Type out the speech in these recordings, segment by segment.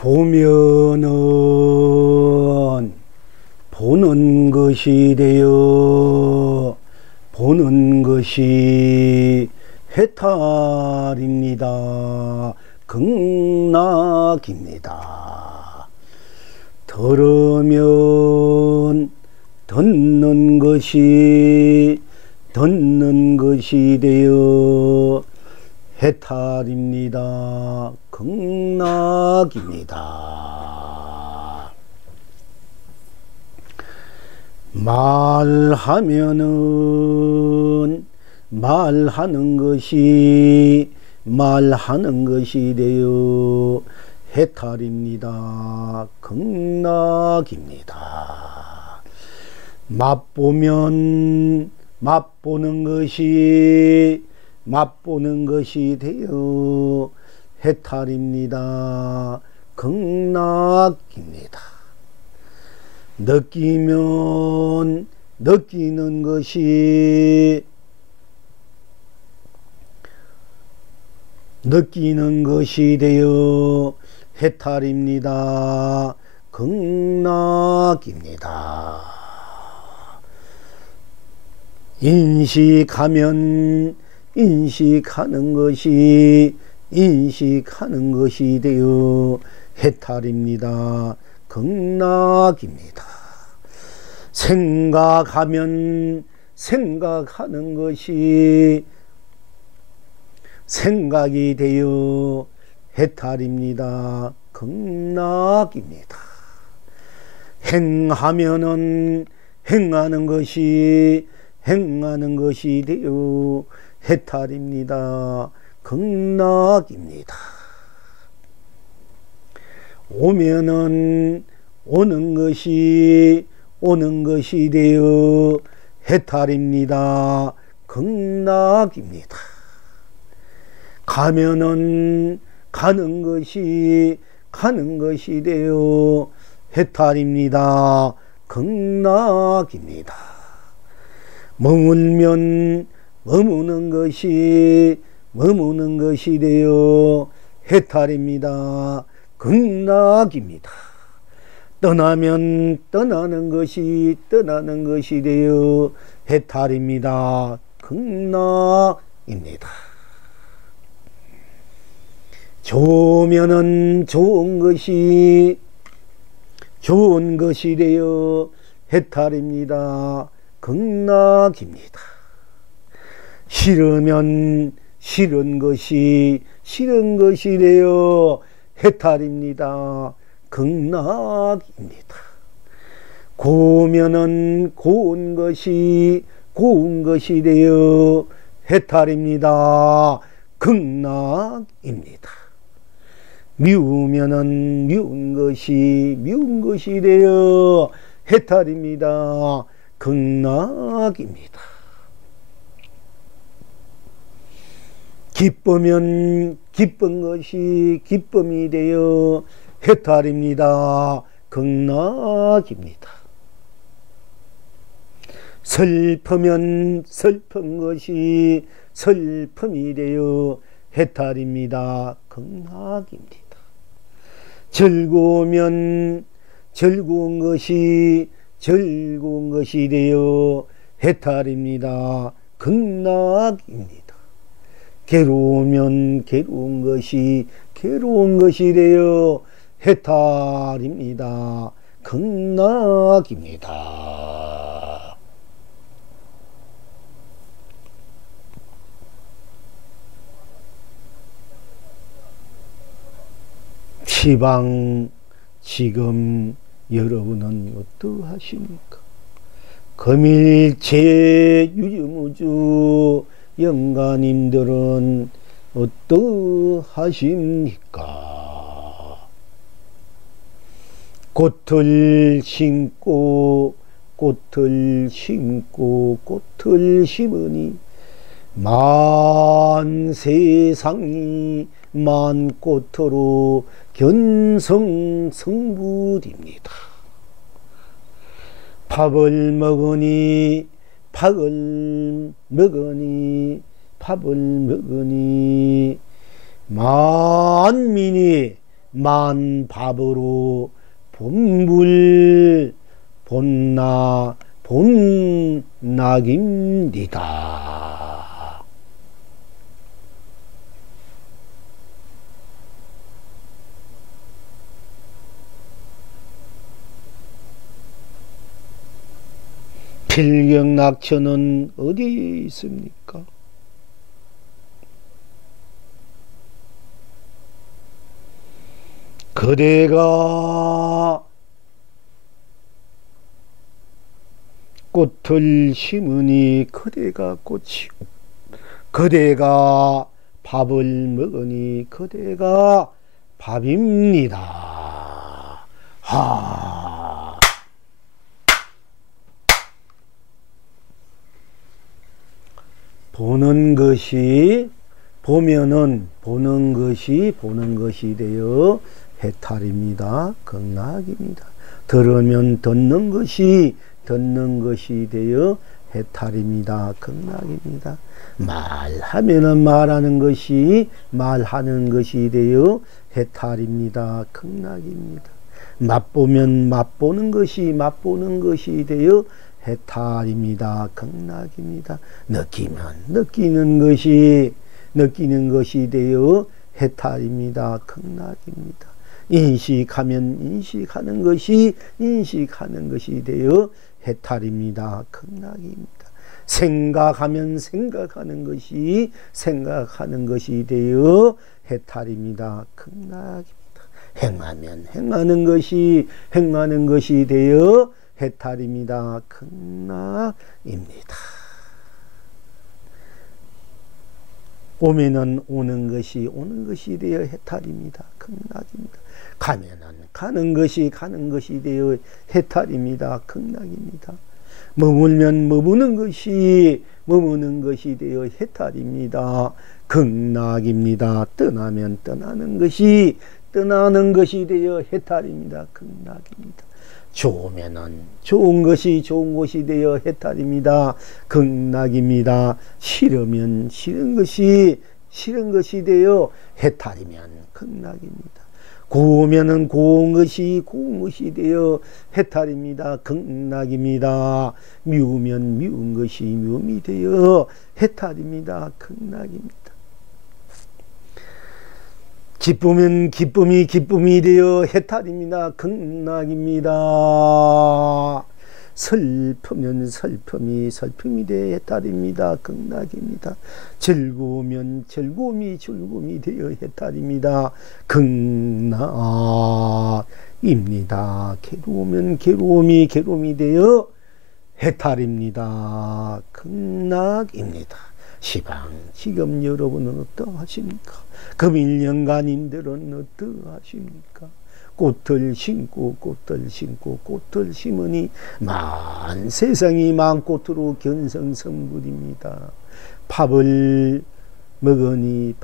보면은 보는 것이 되어 보는 것이 해탈입니다. 극락입니다. 들으면 듣는 것이 되어 해탈입니다. 극락입니다. 말하면은 말하는 것이 되어 해탈입니다. 극락입니다. 맛보면 맛보는 것이 되어 해탈입니다. 극락입니다. 느끼면 느끼는 것이 되어 해탈입니다. 극락입니다. 인식하면 인식하는 것이 되어 해탈입니다. 극락입니다. 생각하면 생각하는 것이 생각이 되어 해탈입니다. 극락입니다. 행하면은 행하는 것이 되어 해탈입니다. 극락입니다. 오면은 오는 것이 되어 해탈입니다. 극락입니다. 가면은 가는 것이 되어 해탈입니다. 극락입니다. 머물면 머무는 것이 되어 해탈입니다. 극락입니다. 떠나면 떠나는 것이 되어 해탈입니다. 극락입니다. 좋으면은 좋은 것이 되어 해탈입니다. 극락입니다. 싫으면 싫은 것이 되어 해탈입니다. 극락입니다. 고우면은 고운 것이 되어 해탈입니다. 극락입니다. 미우면은 미운 것이 되어 해탈입니다. 극락입니다. 기쁘면 기쁜 것이 기쁨이 되어 해탈입니다. 극락입니다. 슬프면 슬픈 것이 슬픔이 되어 해탈입니다. 극락입니다. 즐거우면 즐거운 것이 되어 해탈입니다. 극락입니다. 괴로우면 괴로운 것이 되어 해탈입니다. 극락입니다. 시방 지금 여러분은 어떠하십니까? 금일체 유유무주 영가님들은 어떠하십니까? 꽃을 심고 꽃을 심으니 만 세상이 만 꽃으로 견성성불입니다. 밥을 먹으니 만민이 만밥으로 본불 본낙입니다. 필경낙천은 어디 있습니까? 그대가 꽃을 심으니 그대가 꽃이요, 그대가 밥을 먹으니 그대가 밥입니다. 보는 것이 보면은 보는 것이 되어 해탈입니다. 극락입니다. 들으면 듣는 것이 되어 해탈입니다. 극락입니다. 말하면은 말하는 것이 되어 해탈입니다. 극락입니다. 맛보면 맛보는 것이 되어 해탈입니다. 극락입니다. 느끼면 느끼는 것이 되어 해탈입니다. 극락입니다. 인식하면 인식하는 것이 되어 해탈입니다. 극락입니다. 생각하면 생각하는 것이 되어 해탈입니다. 극락입니다. 행하면 행하는 것이 되어 해탈입니다. 극락입니다. 오면은 오는 것이 되어 해탈입니다. 극락입니다. 가면은 가는 것이 되어 해탈입니다. 극락입니다. 머물면 머무는 것이 되어 해탈입니다. 극락입니다. 떠나면 떠나는 것이 되어 해탈입니다. 극락입니다. 좋으면은 좋은 것이 되어 해탈입니다. 극락입니다. 싫으면 싫은 것이 되어 해탈이면 극락입니다. 고우면은 고운 것이 되어 해탈입니다. 극락입니다. 미우면 미운 것이 미움이 되어 해탈입니다. 극락입니다. 기쁘면 기쁨이 되어 해탈입니다. 극락입니다. 슬프면 슬픔이 되어 해탈입니다. 극락입니다. 즐거우면 즐거움이 되어 해탈입니다. 극락입니다. 괴로우면 괴로움이 되어 해탈입니다. 극락입니다. 지금 여러분은 어떠하십니까? 금일년간님들은 어떠하십니까? 꽃을 심고 꽃을 심으니 세상이 만꽃으로 견성성불입니다. 밥을 먹으니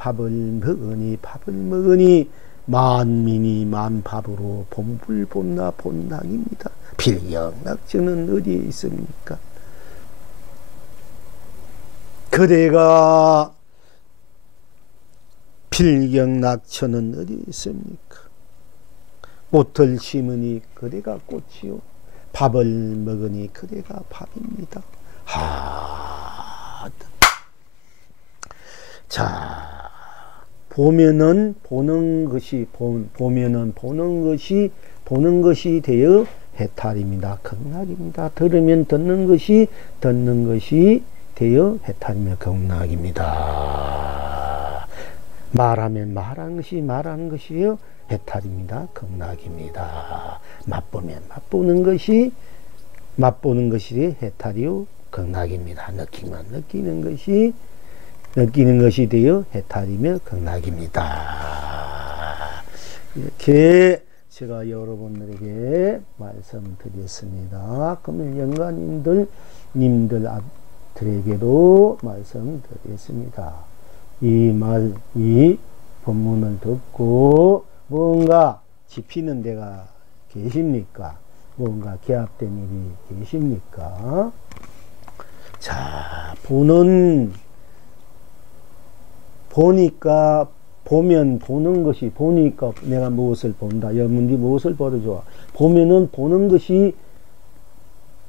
만민이 만밥으로 본낙입니다. 필경낙천은 어디에 있습니까? 그대가 필경낙천은 어디 있습니까? 꽃을 심으니 그대가 꽃이요, 밥을 먹으니 그대가 밥입니다. 자, 보면은 보는 것이 되어 해탈입니다. 극락입니다. 들으면 듣는 것이 되어 해탈이며 극락입니다. 말하면 말하는 것이요 해탈입니다. 극락입니다. 맛보면 맛보는 것이 해탈이요 극락입니다. 느끼면 느끼는 것이 되어 해탈이며 극락입니다. 이렇게 제가 여러분들에게 말씀드렸습니다. 그러면 영가님들에게도 말씀드리겠습니다. 이 본문을 듣고 뭔가 짚히는 데가 계십니까? 뭔가 개합된 일이 계십니까? 자, 보니까 보면 보는 것이 보니까 내가 무엇을 본다. 여러분들이 무엇을 보여줘? 보면은 보는 것이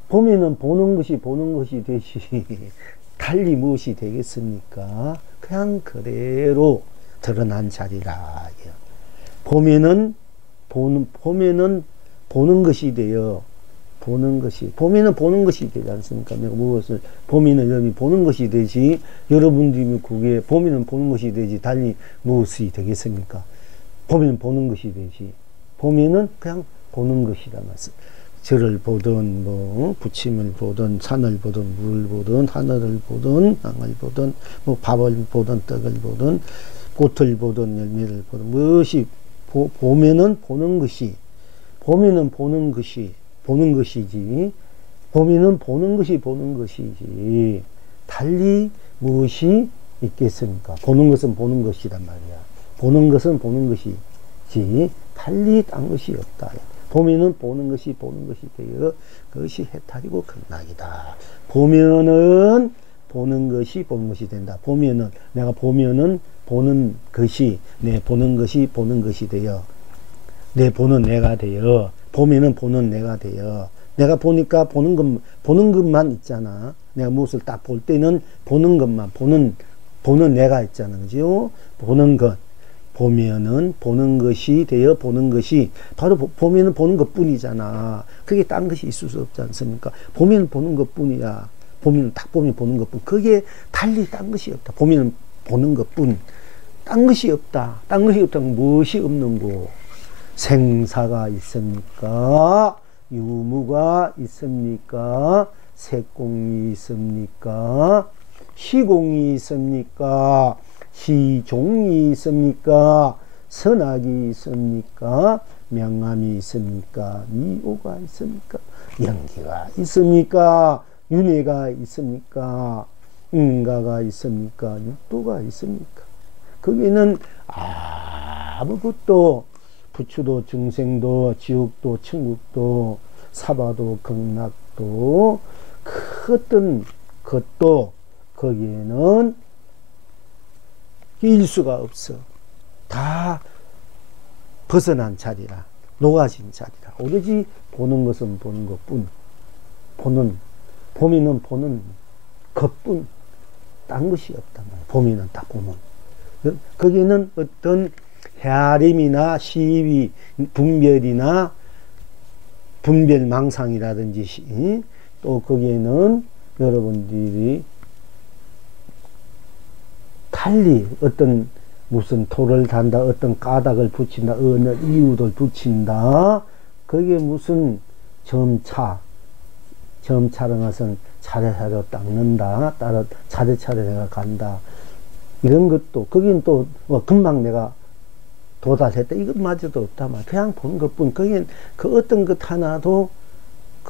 보는 것이 되지 달리 무엇이 되겠습니까? 그냥 그대로 드러난 자리라. 보면은 보는 것이 되어 보면은 보는 것이 되지 않습니까? 내가 무엇을 보면은 여러분이 보는 것이 되지, 여러분들이 그게 보면은 보는 것이 되지 달리 무엇이 되겠습니까? 보면은 보는 것이 되지, 보면은 그냥 보는 것이라 말씀. 절을 보든 뭐 부침을 보든 산을 보든 물을 보든 하늘을 보든 땅을 보든 뭐 밥을 보든 떡을 보든 꽃을 보든 열매를 보든 무엇이 보면은 보는 것이, 보면은 보는 것이 보는 것이지, 보면은 보는 것이 보는 것이지 달리 무엇이 있겠습니까? 보는 것은 보는 것이란 말이야. 보는 것은 보는 것이지 달리 딴 것이 없다. 보면은 보는 것이 되어 그것이 해탈이고 극락이다. 보면은 보는 것이 된다. 보면은 내가 보면은 보는 것이 내 보는 것이 되어 내 보는 내가 되어 보면은 보는 내가 되어 내가 보니까 보는 것만 있잖아. 내가 무엇을 딱 볼 때는 보는 것만 보는 내가 있잖아. 그죠? 보는 것 보면은 보는 것이 되어 보는 것이 바로 보면은 보는 것 뿐이잖아. 그게 딴 것이 있을 수 없지 않습니까? 보면 보는 것 뿐이야. 보면 딱 보면 보는 것 뿐. 그게 달리 딴 것이 없다. 보면 보는 것 뿐. 딴 것이 없다. 딴 것이 없다면 무엇이 없는 고? 생사가 있습니까? 유무가 있습니까? 색공이 있습니까? 시공이 있습니까? 시종이 있습니까? 선악이 있습니까? 명암이 있습니까? 미오가 있습니까? 연기가 있습니까? 윤회가 있습니까? 인가가 있습니까? 육도가 있습니까? 거기는 아무것도 부추도 중생도 지옥도 천국도 사바도 극락도 그 어떤 것도 거기에는 일수가 없어. 다 벗어난 자리라. 녹아진 자리라. 오로지 보는 것은 보는 것뿐. 보면은 보는 것뿐. 딴 것이 없단 말이야. 보면은 딱 보면. 거기는 어떤 헤아림이나 시비, 분별이나 분별망상이라든지 또 거기에는 여러분들이 달리 어떤 무슨 토를 단다, 어떤 까닭을 붙인다, 어느 이유를 붙인다, 거기에 무슨 점차라는 것은 차례차례 닦는다, 따라 차례차례 내가 간다, 이런 것도 거긴 또 뭐 금방 내가 도달했다, 이것마저도 없다만 그냥 보는 것뿐. 거긴 그 어떤 것 하나도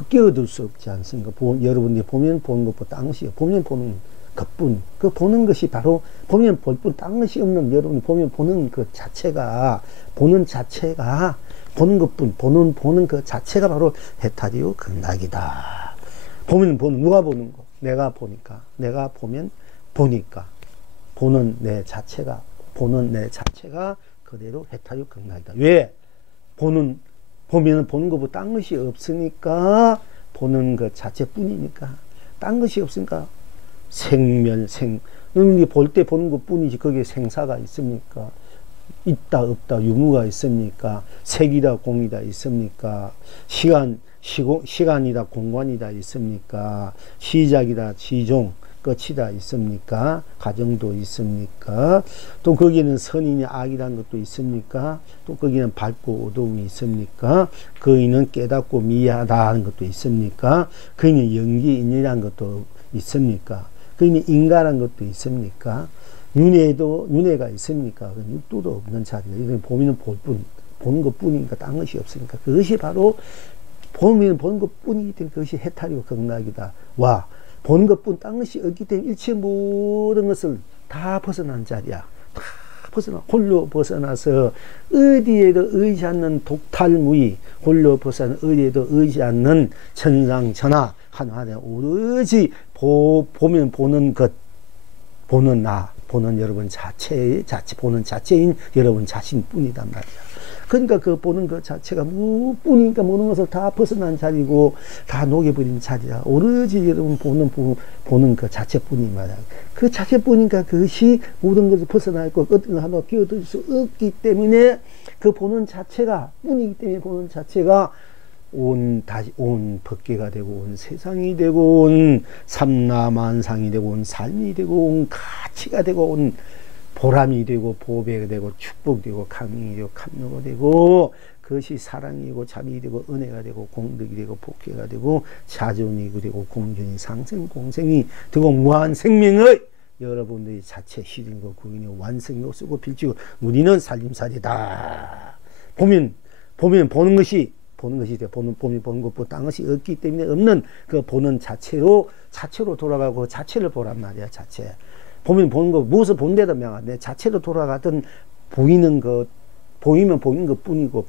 끼어들 수 없지 않습니까? 여러분들이 보면 보는 것보다 딴 것이 보면 보는 것뿐. 그 보는 것이 바로 보면 볼 뿐 딴 것이 없는, 여러분이 보면 보는 그 자체가 보는 것뿐, 보는 그 자체가 바로 해탈이요 극락이다. 보면 보는, 누가 보는 거? 내가 보니까, 내가 보면 보니까 보는 내 자체가 그대로 해탈이요 극락이다. 왜? 보면 보는 것보다 딴 것이 없으니까, 보는 것 자체뿐이니까. 딴 것이 없으니까 여러분이 볼 때 보는 것 뿐이지 거기에 생사가 있습니까? 있다 없다 유무가 있습니까? 색이다 공이다 있습니까? 시간이다 공간이다 있습니까? 시작이다 시종 끝이다 있습니까? 가정도 있습니까? 또 거기에는 선이냐 악이라는 것도 있습니까? 또 거기는 밝고 어두움이 있습니까? 거기는 깨닫고 미하다 하는 것도 있습니까? 거기는 영기인이라는 것도 있습니까? 거기는 인간한 것도 있습니까? 윤회가 있습니까? 육도도 없는 자리가. 이건 보면 볼 뿐, 보는 것 뿐이니까 딴 것이 없으니까 그것이 바로 보면 보는 것 뿐이기 때문에 그것이 해탈이고 극락이다. 와, 보는 것 뿐 딴 것이 없기 때문에 일체 모든 것을 다 벗어난 자리야. 다 벗어나, 홀로 벗어나서 어디에도 의지 않는 독탈무의, 홀로 벗어나 어디에도 의지 않는 천상천하 하나하나 오로지 보면 보는 것, 보는 나, 보는 여러분 보는 자체인 여러분 자신뿐이단 말이야. 그러니까 그 보는 것 자체가 무뿐이니까 모든 것을 다 벗어난 자리고 다 녹여버린 자리야. 오로지 여러분 보는 그 자체뿐이 말이야. 그 자체뿐이니까 그것이 모든 것을 벗어나 있고 어떤 걸 하나 끼어들 수 없기 때문에 그 보는 자체가 뿐이기 때문에 보는 자체가 온 법계가 되고 온 세상이 되고 온 삼라만상이 되고 온 삶이 되고 온 가치가 되고 온 보람이 되고 보배가 되고 축복되고 강이 되고 감로가 되고 그것이 사랑이고 자비가 되고 은혜가 되고 공덕이 되고 복회가 되고 자존이 되고 공존이 상생 공생이 되고 무한 생명의 여러분들이 자체 실현과 구인이 완성이고 쓰고 빌지고 우리는 살림살이다. 보면 보는 것이 돼. 보는 것보다 딴 것이 없기 때문에 없는 그 보는 자체로 돌아가고 자체를 보란 말이야. 자체. 보면 보는 거 무엇을 본데도 명한 내 자체로 돌아가던 보이는 것 보이면 보이는 것 뿐이고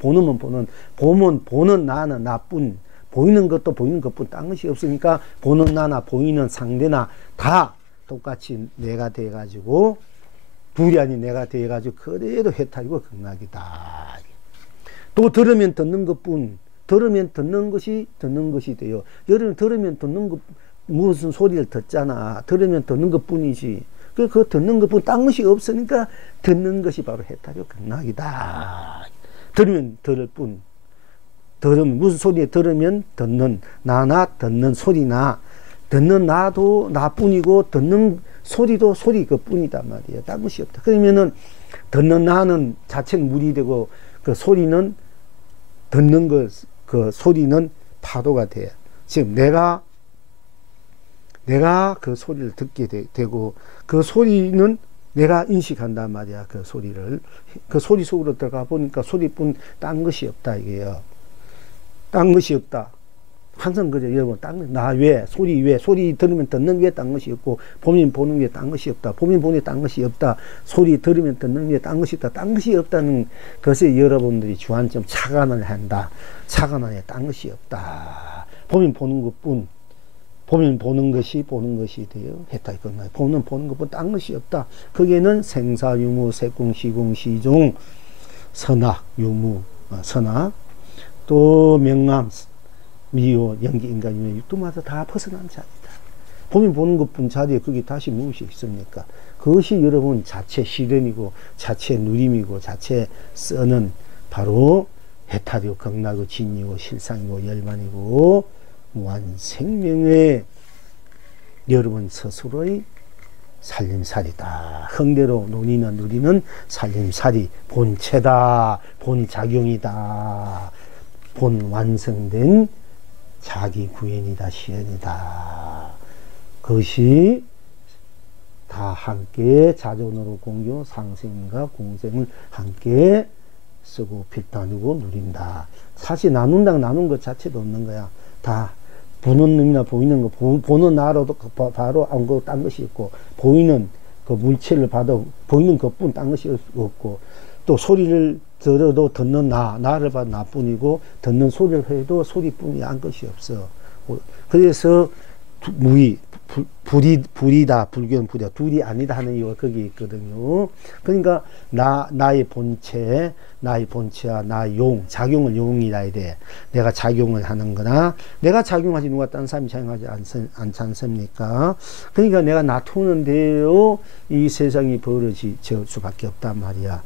보면 보는 나는 나뿐 보이는 것도 보이는 것뿐 딴 것이 없으니까 보는 나나 보이는 상대나 다 똑같이 내가 돼가지고 둘이 아닌 내가 돼가지고 그대로 해탈이고 극락이다. 또 들으면 듣는 것뿐 들으면 듣는 것이 돼요. 여러분 들으면 듣는 것 무슨 소리를 듣잖아. 들으면 듣는 것뿐이지. 그 듣는 것뿐 딴 것이 없으니까 듣는 것이 바로 해탈이고 극락이다. 들으면 들을 뿐. 들으면 무슨 소리에 들으면 듣는 나나 듣는 소리나 듣는 나도 나뿐이고 듣는 소리도 소리 그뿐이단 말이에요. 딴 것이 없다. 그러면은 듣는 나는 자체는 물이 되고 그 소리는 듣는 그 소리는 파도가 돼. 지금 내가 그 소리를 듣게 되고 그 소리는 내가 인식한단 말이야. 그 소리를 그 소리 속으로 들어가 보니까 소리뿐 딴 것이 없다 이게요. 딴 것이 없다. 항상 그래 여러분 나 외 소리 외 소리 들으면 듣는 외 딴 것이 없고 보면 보는 외 딴 것이 없다. 보면 보는 딴 것이 없다. 소리 들으면 듣는 외 딴 것이 없다. 딴 것이 없다는 것에 여러분들이 주안점 착안을 한다. 착안을 해. 딴 것이 없다. 보면 보는 것뿐. 보면 보는 것이 돼요. 해탈 끝나요. 보는 것뿐 딴 것이 없다. 거기에는 생사 유무 색공 시공 시종 선악 유무 선악 또 명암 미호 연기 인간이며 육도마다 다 벗어난 자리다. 보면 보는 것뿐 자리에 거기 다시 무엇이 있습니까? 그것이 여러분 자체 실현이고 자체 누림이고 자체 쓰는 바로 해탈이고 극락이고 진이고 실상이고 열반이고 무한 생명의 여러분 스스로의 살림살이다. 흥대로 논의는 누리는 살림살이 본체다. 본작용이다. 본 완성된 자기 구현이다. 시현이다. 그것이 다 함께 자존으로 공유 상생과 공생을 함께 쓰고 필단하고 누린다. 사실 나눈 것 자체도 없는 거야. 다 보는 놈이나 보이는 거 보는 나로도 바로 아무것도 딴 것이 있고 보이는 그 물체를 봐도 보이는 것뿐 딴 것이 없고 또 소리를 들어도 듣는 나를 봐도 나뿐이고 듣는 소리를 해도 소리뿐이 안 것이 없어. 그래서 불이다 불교는 불이다 둘이 아니다 하는 이유가 거기 있거든요. 그러니까 나의 본체와 나의 작용을 용이라 해야 돼. 내가 작용을 하는 거나 내가 작용하지 누가 딴 사람이 작용하지 않지 않습니까? 그러니까 내가 놔두는 대로 이 세상이 벌어질 수밖에 없단 말이야.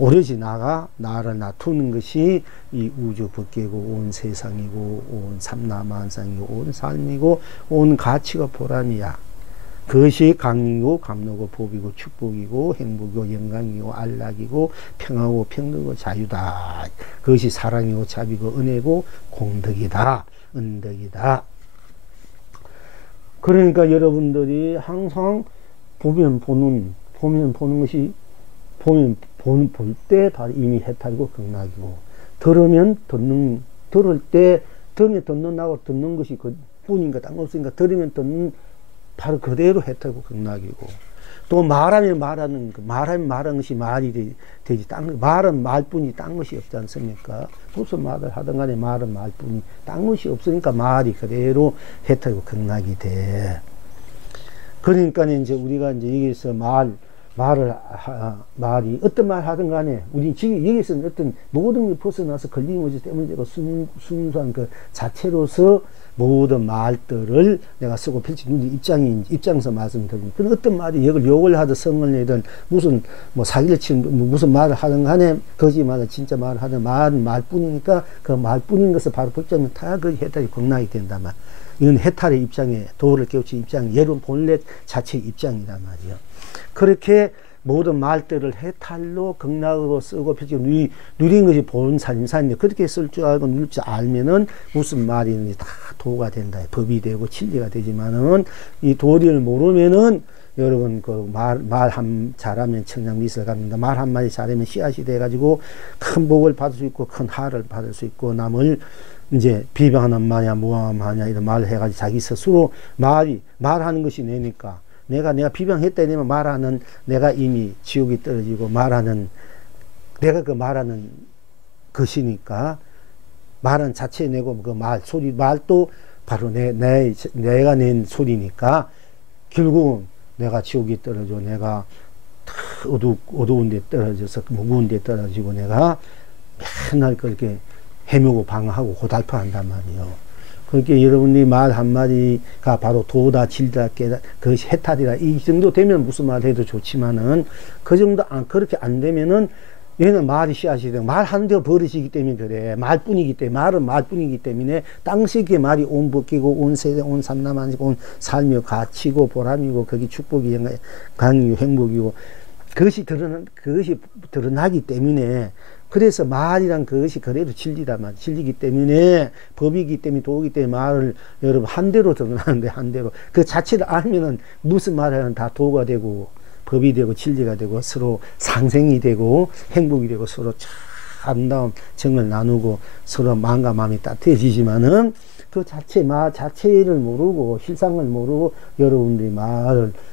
오로지 나를 놔두는 것이 이 우주 법계고 온 세상이고 온 삼라만상이고 온 삶이고 온 가치가 보람이야. 그것이 강이고 감로고 복이고 축복이고 행복이고 영광이고 안락이고 평화고 평등이고 자유다. 그것이 사랑이고 자비고 은혜고 공덕이다. 은덕이다. 그러니까 여러분들이 항상 보면 보는 것이 볼 때 바로 이미 해탈이고 극락이고 들으면 들을 때 듣는 나고 듣는 것이 그 뿐인가 딴 거 없으니까 들으면 듣는 바로 그대로 해탈이고 극락이고 또 말하면 말하는 것이 말이 되지 말은 말뿐이 딴 것이 없지 않습니까? 무슨 말을 하든 간에 말은 말뿐이 딴 것이 없으니까 말이 그대로 해탈이고 극락이 돼. 그러니까 이제 우리가 이제 여기서 말이 어떤 말 하든 간에 우리 지금 여기서는 어떤 모든 게 벗어나서 걸림없이 때문에 순수한 그 자체로서 모든 말들을 내가 쓰고 펼치는 입장에서 말씀드립니다. 그럼 어떤 말이 이걸 욕을 하든 성을 내든 무슨 뭐 사기를 치는 무슨 말을 하든 간에 거짓말을 진짜 말을 하든 말뿐이니까 그 말뿐인 것을 바로 붙잡으면 다 그 해탈이 극락이 된단 말. 이건 해탈의 입장에 도를 깨우친 입장, 여러분 본래 자체의 입장이란 말이에요. 그렇게 모든 말들을 해탈로 극락으로 쓰고 펼치고 누린 것이 본 살림살인데 그렇게 쓸 줄 알고 누릴 줄 알면은 무슨 말이 있는지 다 도가 된다. 법이 되고 진리가 되지만은 이 도리를 모르면은 여러분 그 말 잘하면 청량미술 갑니다. 말 한마디 잘하면 씨앗이 돼가지고 큰 복을 받을 수 있고 큰 하를 받을 수 있고 남을 이제 비방하는 말이야 모함하냐 이런 말을 해가지고 자기 스스로 말하는 것이 내니까 내가 비방했다 이러면 말하는 내가 이미 지옥이 떨어지고 내가 그 말하는 것이니까 말은 자체 내고 그 말도 바로 내가 낸 소리니까 결국은 내가 지옥이 떨어져 내가 어두운 데 떨어져서 무거운 데 떨어지고 내가 맨날 그렇게 헤매고 방황하고 고달파한단 말이에요. 그렇게 여러분이 말 한마디가 바로 도다, 질다, 깨다, 그것이 해탈이라. 이 정도 되면 무슨 말 해도 좋지만은, 그 정도, 그렇게 안 되면은, 얘는 말이 씨앗이 되고, 말하는 데가 버릇이기 때문에 그래. 말뿐이기 때문에, 말은 말뿐이기 때문에, 당시에 말이 온 벗기고, 온 세상, 온 삼남한식, 온 삶이고, 가치고, 보람이고, 거기 축복이, 강이고, 행복이고, 그것이 드러나기 때문에, 그래서 말이란 그것이 그래도 진리다 말 진리기 때문에 법이기 때문에 도이기 때문에 말을 여러분 한 대로 드러나는데 한 대로 그 자체를 알면은 무슨 말을 하는 다 도가 되고 법이 되고 진리가 되고 서로 상생이 되고 행복이 되고 서로 참 아름다운 정을 나누고 서로 마음과 마음이 따뜻해지지만은 그 말 자체를 모르고 실상을 모르고 여러분들이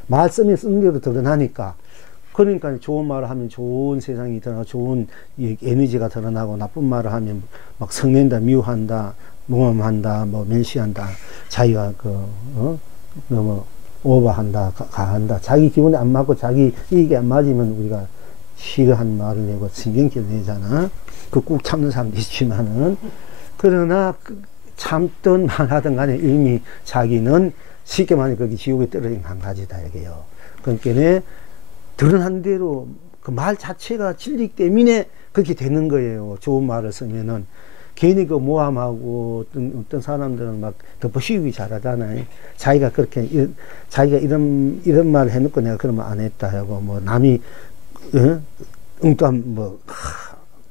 말씀에 쓴 대로 드러나니까 그러니까 좋은 말을 하면 좋은 세상이 드러나고 좋은 에너지가 드러나고 나쁜 말을 하면 막 성낸다, 미워한다, 모함한다, 뭐 멸시한다, 자기가 너무 오버한다, 가한다, 자기 기분에 안 맞고 자기 이익에 안 맞으면 우리가 싫어하는 말을 내고 신경질 내잖아. 그 꾹 참는 사람도 있지만은 그러나 참든 말하든 간에 이미 자기는 쉽게 말해 거기 지옥에 떨어진 한 가지다 이게요. 그러니까 드러난 대로 그 말 자체가 진리이기 때문에 그렇게 되는 거예요. 좋은 말을 쓰면은 괜히 그 모함하고 어떤 사람들은 막 덮어씌우기 잘하잖아요. 자기가 이런 말을 해놓고 내가 그런 말 안 했다 하고 뭐 남이 엉뚱한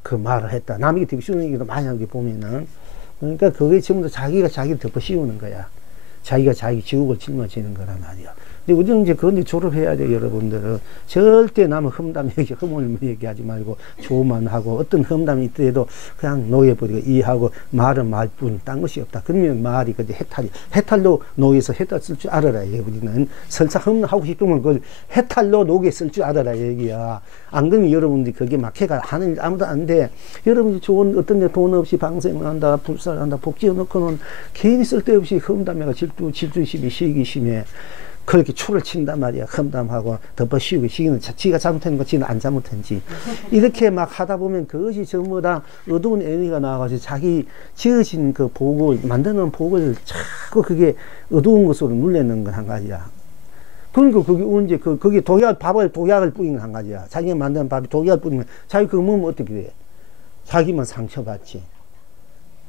그 말을 했다. 남에게 덮어씌우는 얘기도 많이 하게 보면은 그러니까 그게 전부 다 자기가 자기를 덮어씌우는 거야. 자기가 자기 지옥을 짊어지는 거란 말이야. 근데 우리는 이제 그런데 졸업해야 돼요, 여러분들은. 절대 남의 흠을 얘기하지 말고, 좋은 하고, 어떤 흠담이 있더라도 그냥 놓여버리고, 이해하고, 말은 말뿐, 딴 것이 없다. 그러면 말이 그제 해탈로 녹여서 해탈 쓸 줄 알아라, 우리는. 설사 흠하고 싶으면 그걸 해탈로 녹여 쓸 줄 알아라, 얘기야. 안 그러면 여러분들이 그게 막해가 하는 일 아무도 안 돼. 여러분이 좋은 어떤 데 돈 없이 방생을 한다, 불사를 한다, 복지해 놓고는 괜히 쓸데없이 흠담해가 질투심이, 시기심에, 그렇게 초를 친단 말이야. 험담하고 덮어씌우고 시기는 지가 잘못한 거 지는 안 잘못한지 이렇게 막 하다 보면 그것이 전부 다 어두운 에너지가 나와가지고 자기 지으신 그 복을 만드는 복을 자꾸 그게 어두운 것으로 눌리는 건 한 가지야. 그러니까 그게 언제 그게 밥을 독약을 뿌리는 한 가지야. 자기가 만드는 밥이 독약을 뿌리면 자기 그거 먹으면 어떻게 돼? 자기만 상처받지.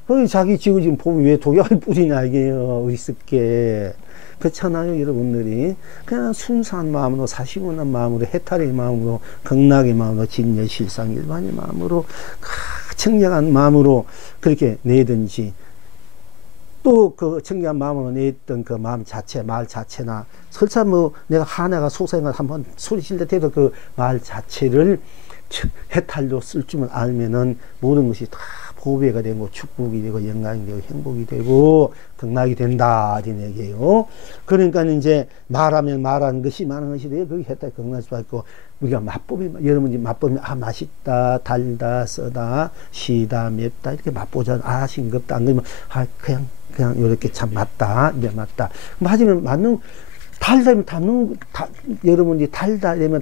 그 자기 지어진 복이 왜 독약을 뿌리냐 이게요. 어리석게. 그렇잖아요, 여러분들이. 그냥 순수한 마음으로, 사시원한 마음으로, 해탈의 마음으로, 극락의 마음으로, 진여, 실상, 일반의 마음으로, 청량한 마음으로 그렇게 내든지, 또 그 청량한 마음으로 냈던 그 마음 자체, 말 자체나, 설사 내가 하나가 소생을 한번 소리칠 때 해도 그 말 자체를 해탈로 쓸 줄만 알면은 모든 것이 다 보배가 되고 축복이 되고 영광이 되고 행복이 되고 극락이 된다 이런 얘기예요. 그러니까 이제 말하면 말하는 것이 많은 것이 돼요. 그게 해탈 극락일 수가 있고 우리가 여러분이 맛보면 맛있다, 달다, 쓰다, 시다, 맵다 이렇게 맛보잖아. 싱겁다. 안 그러면 그냥 이렇게 참 맞다, 이제 맞다. 맞으면 맞는 달다면 여러분이 달다 이러면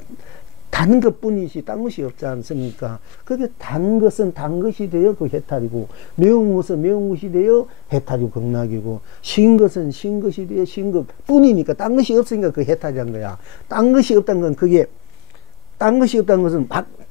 단 것뿐이지 딴 것이 없지 않습니까? 그게 단 것은 단 것이 되어 그 해탈이고, 매운 것은 매운 것이 되어 해탈이고 극락이고, 신 것은 신 것이 되어 신 것뿐이니까 딴 것이 없으니까 그 해탈이란 거야. 딴 것이 없다는 건 그게, 딴 것이 없다는 것은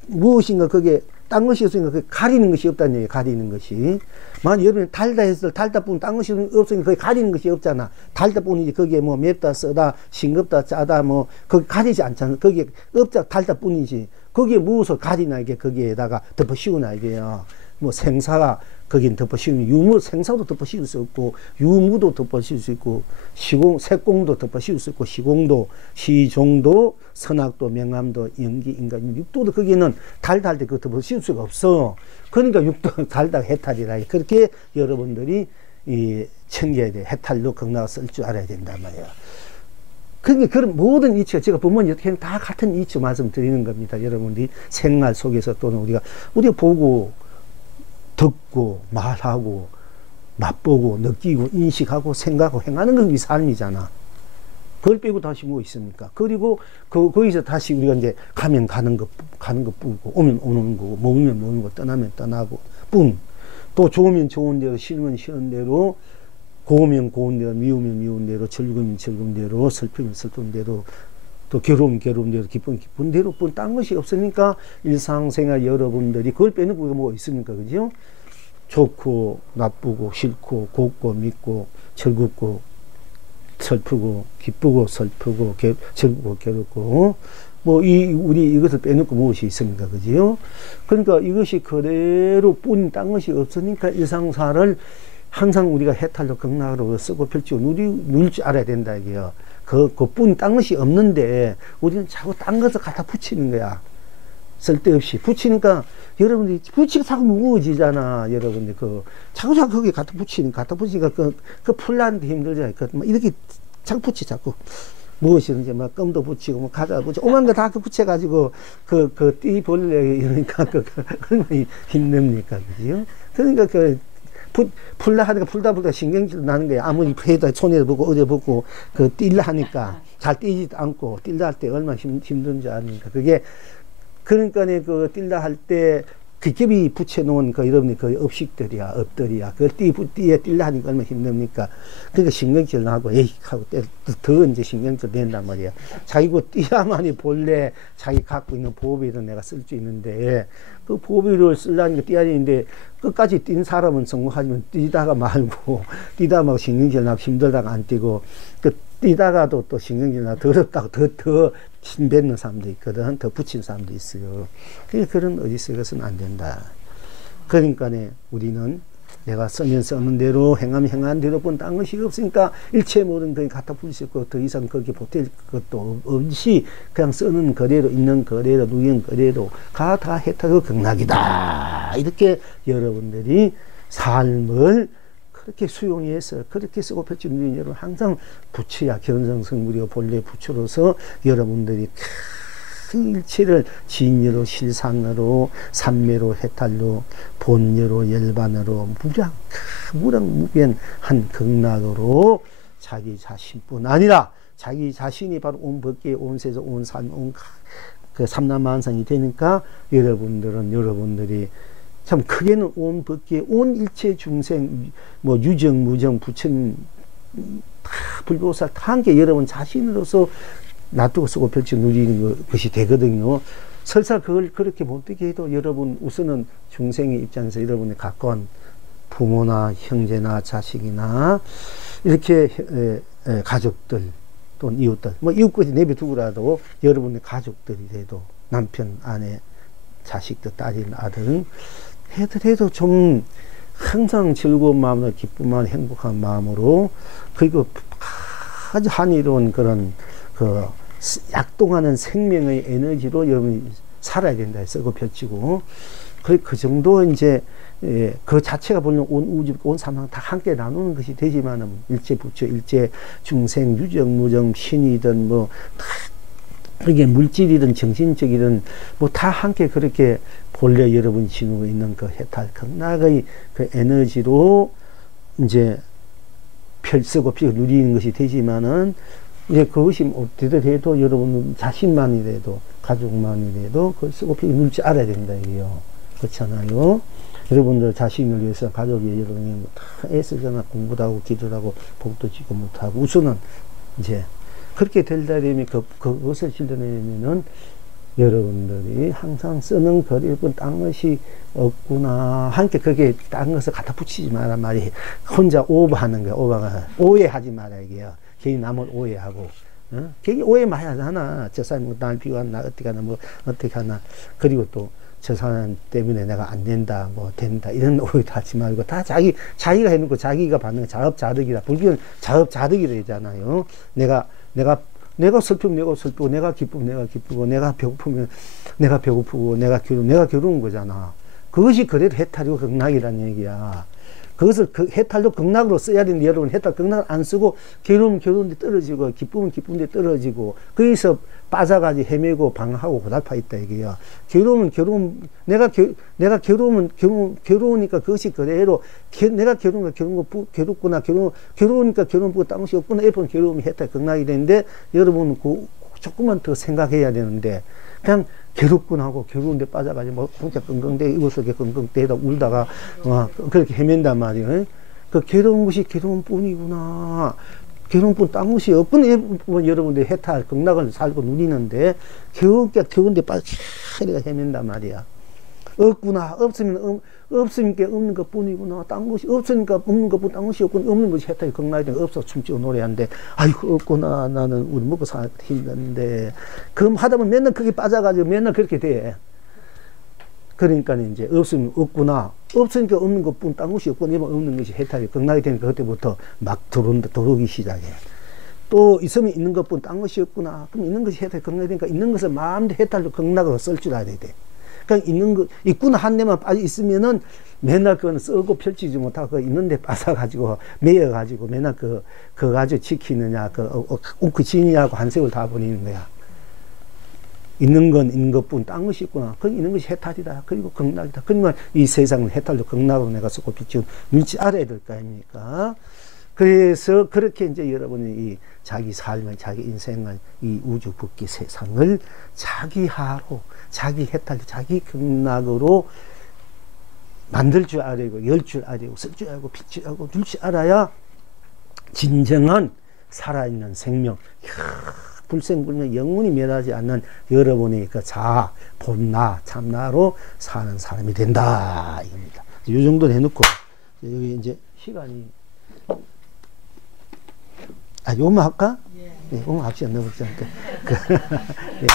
무엇인가, 그게 딴 것이 없으니까 그게 가리는 것이 없다는 얘기예요. 가리는 것이. 만약 여러분이 달다 했을 때 달다 뿐 딴 것이 없으니까 그게 가리는 것이 없잖아. 달다 뿐이지 거기에 뭐 맵다 쓰다 싱겁다 짜다 뭐 그게 가리지 않잖아. 거기에 없자 달다 뿐이지. 거기에 무엇을 가리나 이게 거기에다가 덮어 씌우나 이게요. 뭐 생사가 거긴 덮어 씌우는 유무 생사도 덮어 씌울 수 없고 유무도 덮어 씌울 수 있고 시공 색공도 덮어 씌울 수 있고 시공도 시종도 선악도 명암도 연기 인간 육도도 거기는 달달 때 그거 덮어 씌울 수가 없어. 그러니까 육도 달다 해탈이라 그렇게 여러분들이 이 챙겨야 돼. 해탈로 극락을 쓸 줄 알아야 된단 말이야. 그러니까 그런 모든 이치가 제가 보면 이렇게 다 같은 이치 말씀드리는 겁니다. 여러분들이 생활 속에서 또는 우리가 보고 듣고 말하고 맛보고 느끼고 인식하고 생각하고 행하는 건 우리 삶이잖아. 그걸 빼고 다시 뭐 있습니까? 그리고 거기서 다시 우리가 이제 가면 가는 거 뿐고 오면 오는 거고 먹으면 먹는 거 떠나면 떠나고 뿐. 또 좋으면 좋은 대로 싫으면 싫은 대로 고우면 고운 대로 미우면 미운 대로 즐거우면 즐거운 대로 슬프면 슬픈 대로 또 괴로우면 괴로운 대로 기쁜 기쁜 대로 뿐 딴 것이 없으니까 일상생활 여러분들이 그걸 빼놓고 뭐가 있습니까? 그죠? 좋고 나쁘고 싫고 곱고 밉고 즐겁고 슬프고 기쁘고 슬프고 즐겁고 괴롭고 우리 이것을 빼놓고 무엇이 있습니까? 그지요? 그러니까 이것이 그대로 뿐 딴 것이 없으니까 일상사를 항상 우리가 해탈로 극락으로 쓰고 펼치고 누릴 줄 알아야 된다 이게요. 그뿐 딴 것이 없는데 우리는 자꾸 딴 것을 갖다 붙이는 거야. 쓸데없이 붙이니까 여러분들이 붙이가 자꾸 무거워지잖아. 여러분들 자꾸 거기 갖다 붙이니까 풀라는데 힘들잖아요. 이렇게 자꾸 붙이 자꾸 무엇이든지 막 껌도 붙이고 뭐 가자 붙이고 오만 거 다 붙여가지고 띠 벌레 이러니까 얼마나 힘듭니까, 그지요? 그러니까 풀라 하니까 풀다 신경질 나는 거야. 아무리 배에다 손에다 보고 어디에 보고 뛸라 하니까 잘 뛰지도 않고 뛸라 할 때 얼마나 힘든지 아니까 그러니까 뛸라 할 때 겹이 붙여놓은 여러분이 업식들이야, 업들이야. 띠에 뛸라 하니까 얼마나 힘듭니까? 그러니까 신경질 나고, 에이, 하고 더 이제 신경질 낸단 말이야. 자기고 띠야만이 본래 자기 갖고 있는 보비를 내가 쓸 수 있는데, 그 보비를 쓰려니까 띠야 되는데, 끝까지 뛴 사람은 성공하지만 뛰다가 말고, 뛰다가 막 신경질 나고 힘들다가 안 뛰고, 뛰다가도 또 신경질 나고 더럽다고 더 힘뱉는 사람도 있거든. 더 붙인 사람도 있어요. 그런 어디서 이것은 안 된다. 그러니까 우리는 내가 쓰는 대로 행하면 행한 대로 뿐 딴 것이 없으니까 일체 모든 것이 갖다 붙이고 더 이상 거기에 보탤 것도 없이 그냥 쓰는 그대로 있는 그대로 누리는 그대로 다 해탈의 극락이다. 이렇게 여러분들이 삶을 그렇게 수용해서 그렇게 쓰고 펼치는 우리 여러분 항상 부처야 견성성물이요 본래 부처로서 여러분들이 큰 일체를 진여로 실상으로 삼매로 해탈로 본여로 열반으로 무량무변한 극락으로 자기 자신뿐 아니라 자기 자신이 바로 온 법계 온 세상 온 삶 온 그 삼라만상이 되니까 여러분들이 참 크게는 온 법계 온 일체 중생 뭐 유정 무정 부처님 불보살 다 함께 여러분 자신으로서 놔두고 쓰고 펼쳐 누리는 것이 되거든요. 설사 그걸 그렇게 못되게 해도 여러분 우선은 중생의 입장에서 여러분의 가까운 부모나 형제나 자식이나 이렇게 가족들 또는 이웃들 뭐 이웃까지 내비두고라도 여러분의 가족들이라도 남편 아내 자식들 딸이나 아들 해도 좀 항상 즐거운 마음으로 기쁜 마음 행복한 마음으로 그리고 아주 한이로운 그런 약동하는 생명의 에너지로 여러분이 살아야 된다 쓰고 펼치고 그 정도 이제 그 자체가 보면 온 우주 온 사망 다 함께 나누는 것이 되지만은 일체 부처 일체 중생 유정 무정 신이든 뭐 그게 물질이든 정신적이든 뭐 다 함께 그렇게 본래 여러분이 지니고 있는 그 해탈 극락의 그 에너지로 이제 쓰고 누리는 것이 되지만은 이제 그것이 어찌되더라도 여러분 자신만이라도 가족만이라도 그걸 쓰고 필요를 알아야 된다 이게요. 그렇잖아요. 여러분들 자신을 위해서 가족이 여러분이 다 애쓰잖아. 공부도 하고 기도도 하고 복도 지고 못하고 우선은 이제 그렇게 되려면 그것을 실현하려면은 여러분들이 항상 쓰는 거릴 뿐 딴 것이 없구나. 함께 그게 딴 것을 갖다 붙이지 마란 말이 혼자 오버하는 거야. 오해하지 마라 이게요. 괜히 남을 오해하고, 괜히 오해 많이 하잖아. 저 사람이 날 비교하나, 어떻게 하나, 뭐, 어떻게 하나. 그리고 또, 저 사람 때문에 내가 안 된다, 뭐, 된다. 이런 오해도 하지 말고, 다 자기가 해놓고 자기가 받는 자업자득이다. 불교는 자업자득이라 하잖아요. 내가 슬프면 내가 슬프고, 내가 기쁘면 내가 기쁘고, 내가 배고프면 내가 배고프고, 내가 괴로운 거잖아. 그것이 그래도 해탈이고 극락이라는 얘기야. 그것을 해탈도 극락으로 써야 되는데 여러분 해탈 극락을 안 쓰고 괴로우면 괴로운데 떨어지고 기쁘면 기쁜데 떨어지고 거기서 빠져가지고 헤매고 방황하고 고달파 있다 이게요. 내가 괴로우면 괴로우니까 그것이 그대로 내가 괴롭구나 괴로우니까 괴로운 거 딴 것이 없구나 이런 괴로움이 해탈 극락이 되는데 여러분은 조금만 더 생각해야 되는데 그냥 괴롭구나 하고 괴로운데 빠져가지고 뭐 혼자 끙끙대 이곳을 끙끙대다 울다가 그렇게 헤맨단 말이에요. 그 괴로운 것이 괴로운 뿐이구나. 괴로운 뿐 딴 것이 없구나. 여러분들 해탈 극락을 살고 누리는데 괴로운데 빠져 헤맨단 말이야. 없구나. 없으니까 없는 것 뿐이구나. 딴 것이 없으니까 없는 것 뿐 딴 것이 없구나. 없는 것이 해탈이 극락이 되니까 없어 춤추고 노래하는데 아이고 없구나. 나는 우리 먹고 살기 힘든데 그럼 하다 보면 맨날 그게 빠져가지고 맨날 그렇게 돼. 그러니까 이제 없으면 없구나. 없으니까 없는 것 뿐 딴 것이 없구나. 이러면 없는 것이 해탈이 극락이 되니까 그때부터 막 들어오기 시작해. 또 있으면 있는 것 뿐 딴 것이 없구나. 그럼 있는 것이 해탈이 극락이 되니까 있는 것을 마음대로 해탈로 극락으로 쓸 줄 알아야 돼. 그러니까 있는 거, 있구나 한 데만 빠져 있으면은 맨날 그거는 썩고 펼치지 못하고 있는데 빠져가지고 매여가지고 맨날 그거 가지고 지키느냐, 웅크지느냐고 한 세월 다 보내는 거야. 있는 건 있는 것 뿐 딴 것이 있구나. 그 있는 것이 해탈이다. 그리고 극락이다. 그러니까 이 세상은 해탈로 극락으로 내가 썩고 비치고 눈치 알아야 될 거 아닙니까? 그래서 그렇게 이제 여러분이 이 자기 삶을, 자기 인생을, 이 우주 극기 세상을 자기하로, 자기 해탈, 자기 극락으로 만들 줄 알고, 열 줄 알고, 쓸 줄 알고, 빌 줄 알고, 둘 줄 알아야 진정한 살아있는 생명, 불생불명 영원히 멸하지 않는 여러분의 그 자아, 본나, 참나로 사는 사람이 된다. 이겁니다. 이 정도 해놓고, 여기 이제 시간이 요만 할까? 예. 네, 요만 합시다. 너무 그, 예.